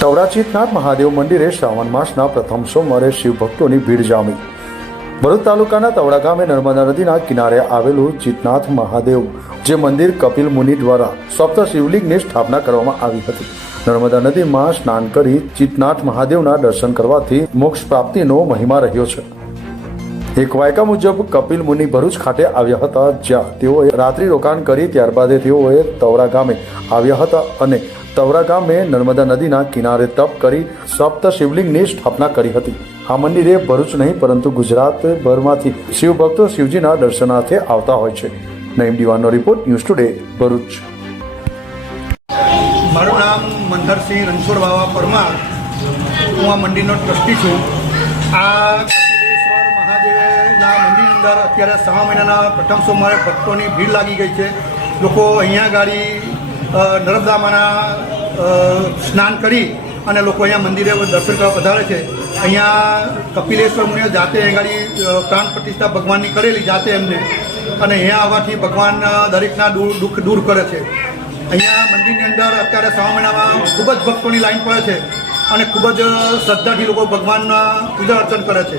તવરાચીતનાથ મહાદેવ મંદિરે શ્રાવણ માસના પ્રથમ સોમવારે શિવભક્તોની ભીડ જામી. ભરૂચ તાલુકાના તવડા ગામે નર્મદા નદીના કિનારે આવેલું ચિતનાથ મહાદેવ, જે મંદિર કપિલ મુનિ દ્વારા સપ્ત શિવલિંગની સ્થાપના કરવામાં આવી હતી. નર્મદા નદીમાં સ્નાન કરી ચિતનાથ મહાદેવના દર્શન કરવાથી મોક્ષ પ્રાપ્તિનો મહિમા રહ્યો છે. એક વાયકા મુજબ કપિલ મુનિ ભરૂચ ખાતે આવ્યા હતા, જ્યાં તેઓએ રાત્રિ રોકાણ કરી ત્યારબાદ તેઓએ તવરા ગામે આવ્યા હતા અને તવરા ગામે નર્મદા નદીના કિનારે તપ કરી સપ્ત શિવલિંગની સ્થાપના કરી હતી. આ મંદિરે ભરૂચ નહીં, પરંતુ ગુજરાતભરમાંથી શિવભક્તો શિવજીના દર્શનાર્થે આવતા હોય છે. નઈમ દિવાનો રિપોર્ટ ન્યૂઝ ટુડે, ભરૂચ. મારું નામ મંદરસિંહ રણછોડ બાવા પરમાર. હું આ મંદિરનો ટ્રસ્ટી છું. આ મહાદેવના મંદિરની અંદર અત્યારે સવા મહિનાના પ્રથમ સોમવારે ભક્તોની ભીડ લાગી ગઈ છે. લોકો અહીંયા ગાડી નર્મદામાના સ્નાન કરી અને લોકો અહીંયા મંદિરે દર્શન કરવા પધારે છે. અહીંયા કપિલેશ્વર મુનિએ જાતે અહીં ગાડી પ્રાણ પ્રતિષ્ઠા ભગવાનની કરેલી જાતે એમને. અને અહીંયા આવવાથી ભગવાન દરેકના દુઃખ દૂર કરે છે. અહીંયા મંદિરની અંદર અત્યારે શ્રાવણ મહિનામાં ખૂબ જ ભક્તોની લાઈન પડે છે અને ખૂબ જ શ્રદ્ધાથી લોકો ભગવાનના પૂજા અર્ચન કરે છે.